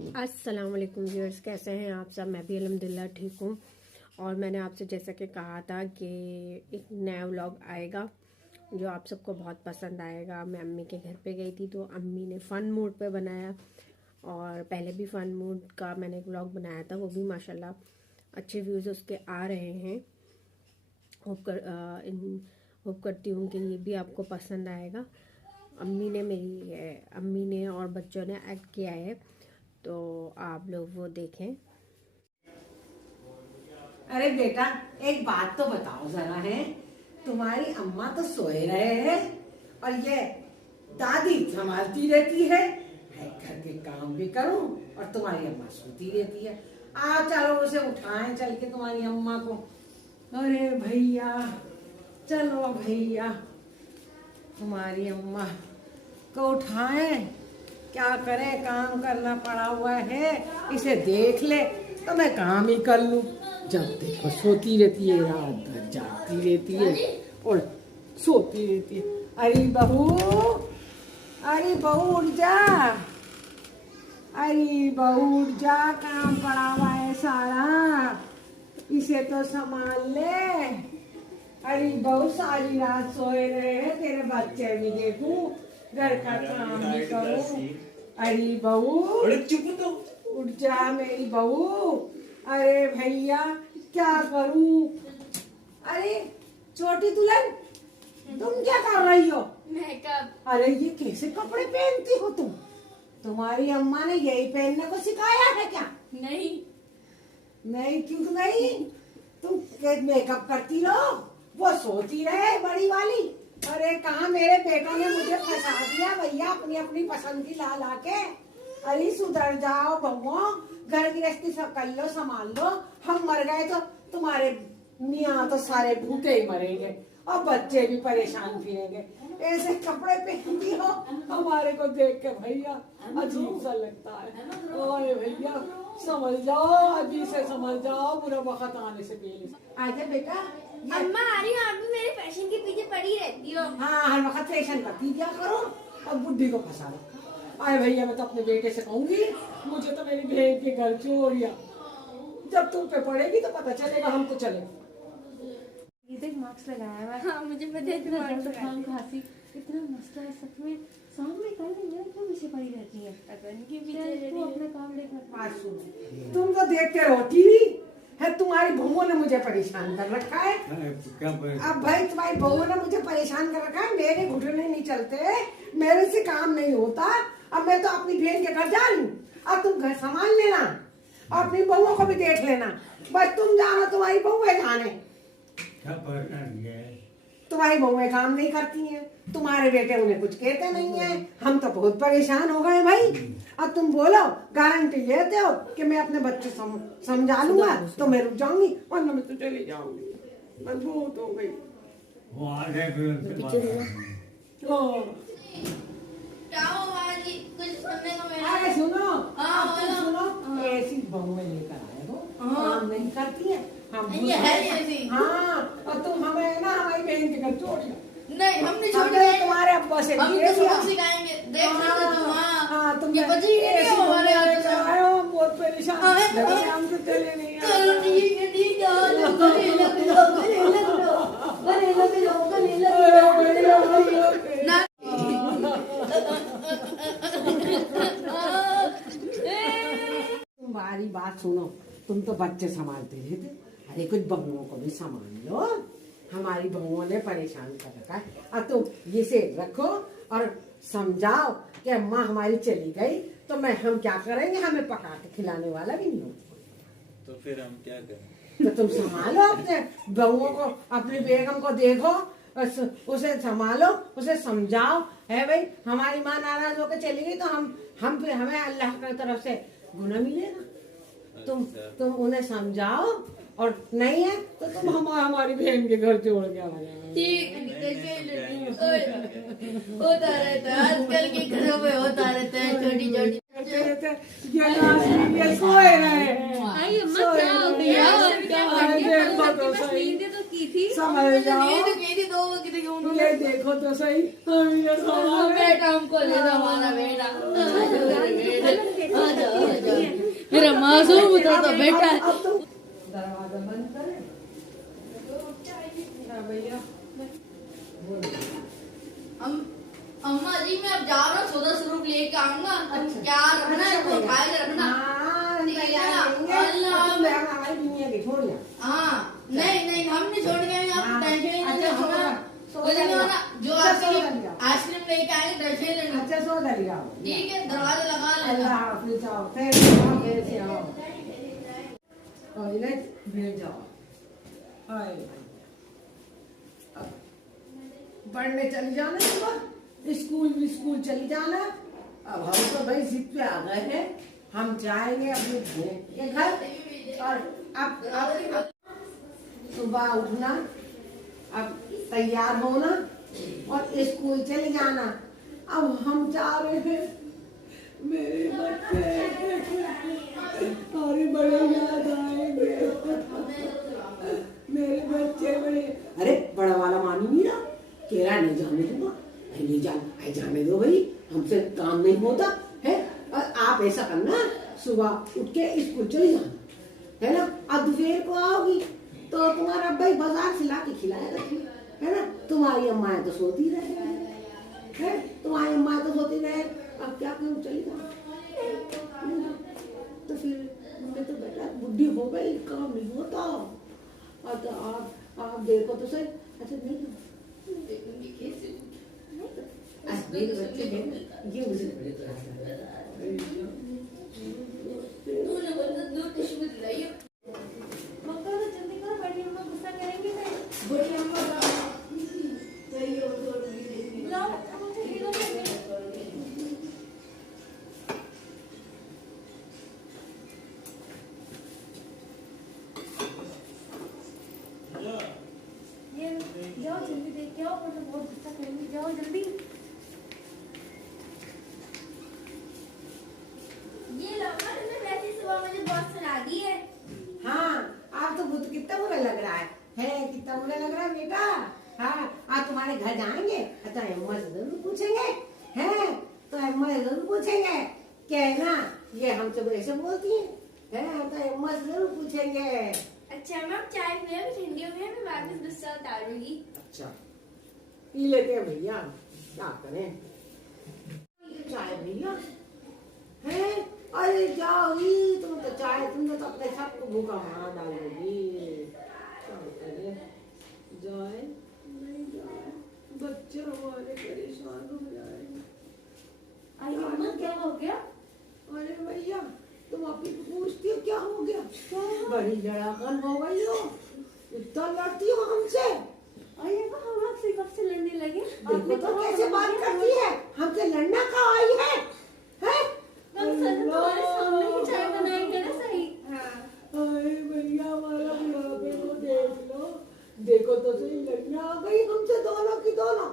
अस्सलाम वालेकुम व्यूअर्स, कैसे हैं आप सब। मैं भी अल्हम्दुलिल्लाह ठीक हूँ। और मैंने आपसे जैसा कि कहा था कि एक नया व्लॉग आएगा जो आप सबको बहुत पसंद आएगा। मैं अम्मी के घर पे गई थी तो अम्मी ने फ़न मूड पे बनाया, और पहले भी फ़न मूड का मैंने एक व्लॉग बनाया था, वो भी माशाल्लाह अच्छे व्यूज़ उसके आ रहे हैं। होप करती हूँ कि ये भी आपको पसंद आएगा। अम्मी ने और बच्चों ने एक्ट किया है, तो आप लोग वो देखें। अरे बेटा, एक बात तो बताओ जरा है, तुम्हारी अम्मा तो सोए रहे हैं और ये दादी संभालती रहती है, घर के काम भी करूं और तुम्हारी अम्मा सोती रहती है। आ चलो उसे उठाएं चल के तुम्हारी अम्मा को। अरे भैया, चलो भैया, तुम्हारी अम्मा को उठाएं। क्या करें, काम करना पड़ा हुआ है, इसे देख ले तो मैं काम ही कर लूं। जब देखो सोती रहती है, रात भर जागती रहती है और सोती रहती है। अरे बहू, अरे बहू उठ जा, अरे बहू उठ जा, काम पड़ा हुआ है सारा, इसे तो संभाल ले। अरे बहू, सारी रात सोए रहे हैं, तेरे बच्चे भी देखूं, घर का काम भी करूं। अरे बहू उठ जा मेरी बहू। अरे भैया, क्या करूं। अरे छोटी दुल्हन, तुम क्या कर रही हो? मेकअप। अरे ये कैसे कपड़े पहनती हो तुम? तुम्हारी अम्मा ने यही पहनने को सिखाया है क्या? नहीं। नहीं क्यों नहीं? तुम मेकअप करती रहो, वो सोती रहे बड़ी वाली। अरे कहाँ मेरे बेटों ने मुझे फंसा दिया भैया, अपनी अपनी पसंद की ला ला के। अरे सुधर जाओ बहुओं, घर गृहस्थी सब कर लो, संभाल लो। हम मर गए तो तुम्हारे मियाँ तो सारे भूखे ही मरेंगे और बच्चे भी परेशान फिरेंगे। ऐसे कपड़े पहनती हो, हमारे को देख के भैया अजीब सा लगता है। ओए भैया समझ जाओ, अभी से समझ जाओ, बुरा वक्त आने से पहले। आजा बेटा। अम्मा आ रही हो, आप भी मेरे फैशन के पीछे पड़ी रहती हो। हाँ, हर वक्त फैशन करती दिया करो और बुद्धि को फंसा लो। अरे भैया, मैं तो अपने बेटे से कहूंगी, मुझे तो मेरी बहन के घर छोड़ दिया। जब तुम पे पड़ेगी तो पता चलेगा, हम तो चले। ये देख, मास्क लगाया हुआ है। हाँ, मुझे पता है इतना जुकाम खांसी इतना मस्त है सच में। सामने कल मेरे क्यों पीछे पड़ी रहती है? तू अपना काम लेकर। तुम तो देखते रहो टीवी है, तुम्हारी बहुओं ने मुझे परेशान कर रखा है। अब भाई तुम्हारी बहुओं ने मुझे परेशान कर रखा है, मेरे घुटने नहीं चलते, मेरे से काम नहीं होता। अब मैं तो अपनी बहन के घर जा रही हूँ, अब तुम घर संभाल लेना, अपनी बहुओं को भी देख लेना। बस तुम जानो, तुम्हारी बहुएं जाने। तुम्हारी बहुएं काम नहीं करती हैं, तुम्हारे बेटे उन्हें कुछ कहते नहीं है। हम तो बहुत परेशान हो गए भाई। अब तुम बोलो, गारंटी लेते हो कि मैं अपने बच्चे समझा लूंगा तो मैं रुक जाऊंगी, वरना मैं तो चली जाऊंगी। मजबूत हो गई। अरे सुनो, सुनो, ऐसी बहुएं लेकर आए हो, काम नहीं करती है। हम हाँ, और तुम हमें ना हमारी बहन के घर छोड़ दिया। नहीं, हम नहीं छोड़ेंगे। तुम्हारे अब्बा से हम तो सबक सिखाएंगे। देख सकते तुम। हाँ, तुम ये बच्चे ही नहीं हो हमारे हाथ से। हम बहुत परेशान हैं, हम तो चले नहीं। चलो ठीक है, ठीक है। गलेला भी लो, गलेला भी लो, गलेला भी लो, गलेला भी लो। ना तुम्हारी बात सुनो, तुम तो बच्चे संभालते रहते, अरे कुछ बहुओं को भी संभाल लो। हमारी बहुओं ने परेशान कर रखा है। अब तुम इसे रखो और समझाओ कि अम्मा हमारी चली गई तो हम क्या करेंगे, हमें पका के खिलाने वाला भी नहीं हो। तो फिर हम क्या करें? तो तुम संभालो अपने बहुओं को, अपनी बेगम को देखो, उसे संभालो, उसे समझाओ। है भाई, हमारी माँ नाराज होकर चली गई तो हमें अल्लाह की तरफ से गुना मिलेगा। तुम उन्हें समझाओ, और नहीं है तो तुम हमारी बहन के घर छोड़ के आ जाओ। ठीक होता रहता है, आजकल के घरों में होता रहता है। छोटी छोटी ये सोए रहे हैं। समझ जाओ, ये देखो तो सही। बेटा हमको ले दो, हमारा बेटा। हाँ सब उधर तो बैठा है। अब तो दरवाजा बंद करें। हाँ भैया अम्मा जी मैं अब जा रहा हूँ, 14 स्वरूप लेके आऊंगा। अच्छा। क्या रखना है तो खा के रखना। हाँ, ठीक है ना? अल्लाह अल्लाह। हमारी दुनिया की छोड़ दिया। हाँ नहीं हम नहीं छोड़ गए, आप हाँ। टेंशन ही अच्छा, नहीं होना। सो कुछ नहीं होना, जो अच्छा, आपके लिए सो लिया। आइसक्रीम लेके आएंगे टेंशन ही नहीं। अच्छा सो लिया। ठीक है, दरवाजा लगा अल्लाह लेना। हाफिज आओ, फिर से आओ, फिर से आओ। टॉयलेट भेज जाओ। हाय अब पढ़ने चली जाना सुबह, स्कूल चली जाना। अब हम तो भाई जिद पे आ गए हैं, हम जाएंगे अपने के घर। और अब सुबह उठना, अब तैयार होना और स्कूल चले जाना। अब हम जा रहे हैं, मेरे बच्चे और बड़े याद आएंगे। मेरे बच्चे बड़े, अरे बड़ा वाला मानी नहीं रहा, कह रहा नहीं जाने दूंगा, नहीं जाने दो भाई, हमसे काम नहीं होता है। और आप ऐसा करना, सुबह उठ के स्कूल चले जाना, है ना। अब दोपहर को आओगी तो तुम्हारा भाई बाजार से ला के खिलाएगा, है ना। तुम्हारी अम्माएं तो सोती रहे है, तुम्हारी अम्माएं तो सोती रहे। अब क्या करूं, चली जाओ। तो फिर मैं तो बेटा बुढ़ी हो गई, काम नहीं होता। और तो आप देखो तो सही। अच्छा नहीं मेरे बच्चे हैं, ये मुझे बड़े तूने बोला दो टिश्यू दिलाइए। मक्का तो जल्दी करो, बड़ी अम्मा गुस्सा करेंगी नहीं। बड़ी अम्मा लाओ, अब मुझे हीरो लेके। ये जाओ जल्दी देख के आओ, मतलब बहुत गुस्सा करेंगी, जाओ जल्दी। ये लो अम्मा, तुमने वैसे ही सुबह मुझे बहुत सुना दी है। हाँ, आप तो बहुत कितना बुरा लग रहा है कितना बुरा लग रहा है बेटा। हाँ, आप तुम्हारे घर जाएंगे तो अम्मा से जरूर पूछेंगे, हैं तो अम्मा से जरूर पूछेंगे क्या है ना, ये हमसे ऐसे बोलती है तो अम्मा से जरूर पूछेंगे। अच्छा मैम, चाय पिया, ठंडी हो गई, मैं वापस गुस्सा उतारूंगी। अच्छा पी लेते हैं भैया, क्या करें। चाय भैया है, अरे जाओ ही, तुम तो चाय, तुमने तो अपने सबको भूखा मार डालोगी। क्या करें, जाए नहीं जाए, बच्चे हमारे परेशान हो जाएंगे। अरे अम्मा क्या हो गया? अरे भैया तुम अपनी पूछती हो क्या हो गया, बड़ी लड़ाकन हो गई हो, इतना लड़ती हो हमसे। अरे अम्मा हम आपसे कब से लड़ने लगे? देखो तो कैसे बात करती है, हमसे लड़ना कहाँ आई है, हैं? तुम्हारे सामने ही चाय बनाएंगे ना, सही। अरे भैया हमारा बुढ़ापे को देख लो, देखो तो सही, लड़ना आ गई हमसे दोनों की दोनों,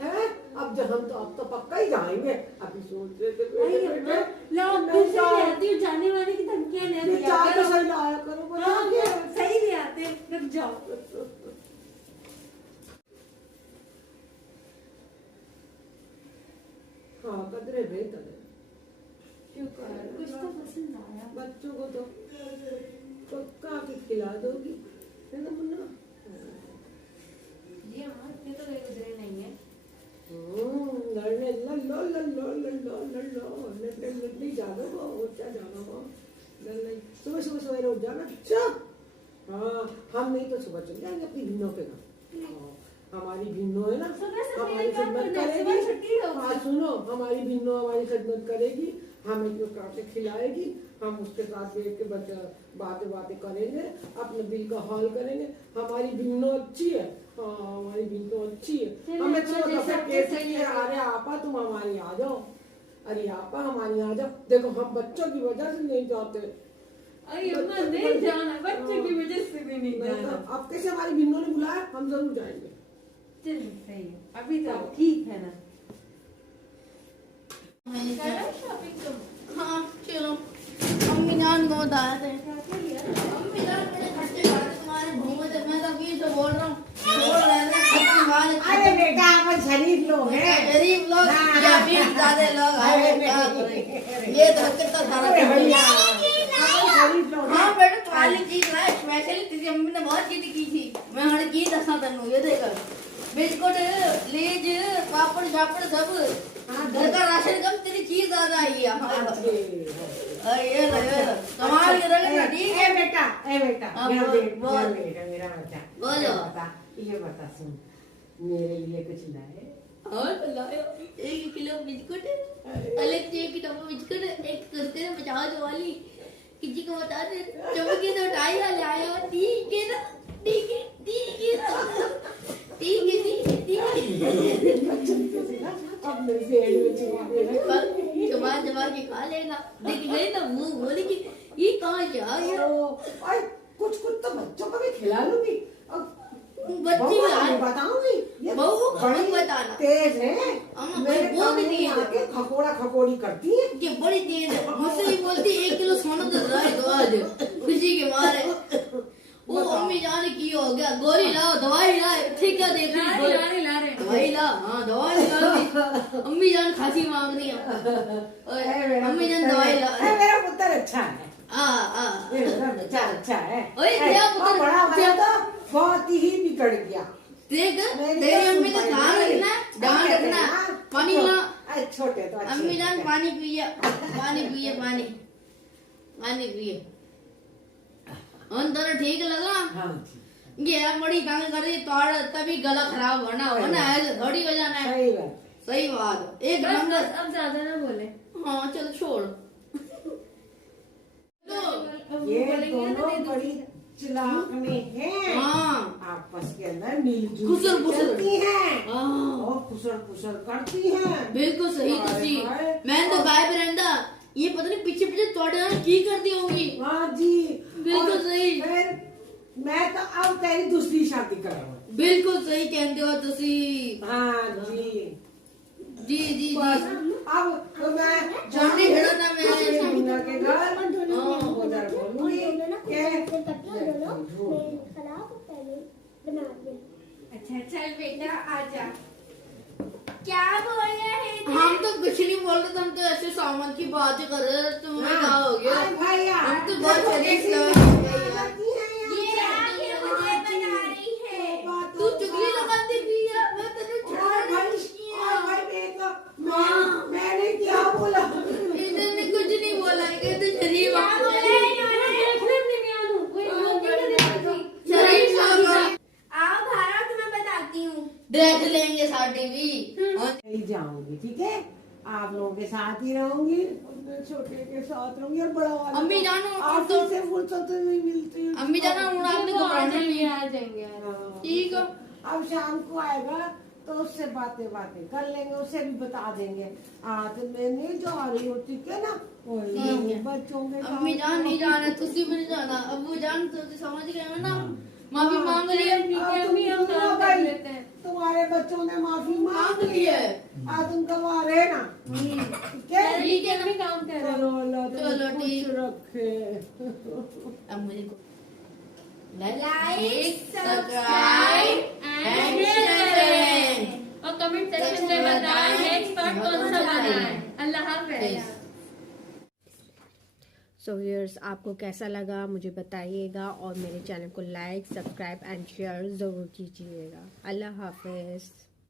हैं? अब हम तो पक्का ही जाएंगे। अभी सोच रहे थे अरे अम्मा, लाओ फिर से ले आती हूँ, जाने वाने की धमकियाँ नहीं दिया चाय तो करो। सही लाया करो बना हाँ, के। सही ले आते, रुक जाओ। हाँ कदरे बेहतर है, कुछ तो पसंद आया। बच्चों को तो पक्का के खिला दोगी, है ना मुन्ना। जी अम्मा, इतने तो गए गुजरे नहीं है। लड़ने लड़ने जाना हो, क्या जाना हो, लड़ने सुबह सुबह सवेरे उठ जाना। अच्छा हाँ, हम नहीं तो सुबह चल जाएंगे अपनी भिन्नों के घर। हमारी भिन्नो है ना, सुबह से हमारी मेरी बात खिदमत करना, सुबह करेगी। छुट्टी होगी। हाँ सुनो, हमारी भिन्नो हमारी खिदमत करेगी, हमें जो काटे खिलाएगी, हम उसके साथ बैठ के बातें करेंगे, अपने बिल का हॉल करेंगे। हमारी भिन्नो अच्छी है, हाँ हमारी भिन्नो अच्छी है। हमें कैसे नहीं, अरे आपा तुम हमारी आ जाओ, अरे आपा हमारी आ जाओ। देखो हम बच्चों की वजह से नहीं जाते। अरे अम्मा नहीं जाना, बच्चे की वजह से भी नहीं जाना। अब कैसे हमारी भिन्नो ने बुलाया, हम जरूर जाएंगे। चलिए सही है, अभी तो ठीक है ना। मैंने करो शॉपिंग तुम। हाँ चलो, अम्मी जान बहुत आए थे। मम्मी जान मेरे खर्चे कर तुम्हारे भूखे थे, मैं तो अभी तो बोल रहा हूँ, बोल रहे थे खत्म वाले। अरे बेटा अपन शरीफ लोग हैं, गरीब लोग या फिर ज्यादा लोग आए, क्या करें? ये तो कितना सारा भैया तेनू ये देख बिस्कुट लेज पापड़ शापड़ सब घर का राशन कम तेरी चीज ज्यादा आई है ये कमाल के रखना ठीक है बेटा हाँ, मेरा बोल, बेटा बोल। मेरा बच्चा बोलो। ये बता सुन मेरे लिए कुछ लाए और लाया 1 किलो बिस्कुट अलग से 1 डब्बा बिस्कुट एक कुरकुरे 50 वाली किसी को बता दे चमकी तो टाई वाले आया ठीक है ना ठीक है ठीक है ठीक है ठीक है अब मेरे पेड़ में चुमा देना चबा के खा लेना देख गई ना मुंह बोली कि ये कहाँ से आ गया और कुछ तो बच्चों को भी खिला लूंगी बच्ची बताऊंगी ये बहू को बड़ी बताना तेज है अम्मा, मेरे वो भी सामने तेज है। आके खकोड़ा खकोड़ी करती है ये बड़ी तेज है मुझसे ही बोलती 1 किलो सोना तो लाए दो आज खुशी के मारे वो अम्मी जाने की हो गया गोली लाओ दवाई लाए ठीक है देख दवाई ला हाँ दवाई ला अम्मी जान खांसी मांग रही है अम्मी जान दवाई ला मेरा पुत्र अच्छा है मेरा बच्चा अच्छा है ओए तेरा पुत्र बड़ा वाला तो बहुत ही बिगड़ गया देख तेरी अम्मी का ध्यान रखना ध्यान रखना पानी ला छोटे तो अच्छे अम्मी जान पानी पिए पानी पिए उन दोनों ठीक लगा हाँ ये बड़ी तंग कर रही तोड़ तभी गला खराब होना ऐसे थोड़ी हो जाना है सही बात सही बात एक नंबर अब ज्यादा ना बोले हाँ चलो छोड़ ये दोनों बड़ी चिलाकने हैं हाँ आपस के अंदर मिलजुल खुसर के खुसर। चलती हैं हाँ, और खुसर खुसर करती हैं बिल्कुल सही हाय, तुसी हाय। मैं तो गायब रहंदा ये पता नहीं पीछे पीछे तोड़े की करती होंगी हाँ जी बिल्कुल और सही। फिर मैं तो अब तेरी दूसरी शादी कराऊंगा बिल्कुल सही कहते हो तुसी हाँ जी जी जी जी बस अब तो मैं छोटी हेड़ो ना मैं अपने मुन्ना के घर उधर बोलूंगी अच्छा चल बेटा आजा क्या बोल रहे थे हम तो कुछ नहीं बोल रहे थे हम तो ऐसे सामान की बात कर रहे थे तुम्हें क्या हो गया हम तो बहुत शरीफ लोग ये आके मुझे बना रही है तू चुगली लगाती भी है मैं तेरे मैंने क्या बोला इन्होंने कुछ नहीं बोला कि तू शरीफ क्या बोल रहे हैं शरीफ लोग आओ भारा तुम्हें बताती हूँ देख लेंगे साड़ी भी नहीं जाऊंगी ठीक है आप लोगों के साथ ही रहूंगी अपने छोटे के साथ रहूंगी और बड़ा वाला अम्मी जानो आप तो से फुर्सत नहीं मिलती अम्मी जानो उन आपने घबराने लिए आ जाएंगे हाँ। ठीक है अब शाम को आएगा तो उससे बातें कर लेंगे उसे भी बता देंगे आज मैं नहीं जा रही हूँ ठीक है ना ठीक है। बच्चों के साथ अम्मी जान नहीं जाना तुसी भी नहीं जाना अबू जान तो समझ गए हो ना माफी मांग ली है अम्मी हम काम कर लेते हैं तुम्हारे बच्चों ने माफी मांग मांग ली ली है है आज तुम कमा रहे ना ठीक है ठीक है भी काम कर रहे हैं चलो अल्लाह चलो, तुम्हें ठीक। खुश रखे अब मुझे को लाइक सब्सक्राइब एंड शेयर और कमेंट सेक्शन में बताएं नेक्स्ट पार्ट कौन सा बनाना है अल्लाह हाफिज़ सो व्यूअर्स आपको कैसा लगा मुझे बताइएगा और मेरे चैनल को लाइक सब्सक्राइब एंड शेयर ज़रूर कीजिएगा। अल्लाह हाफिज़।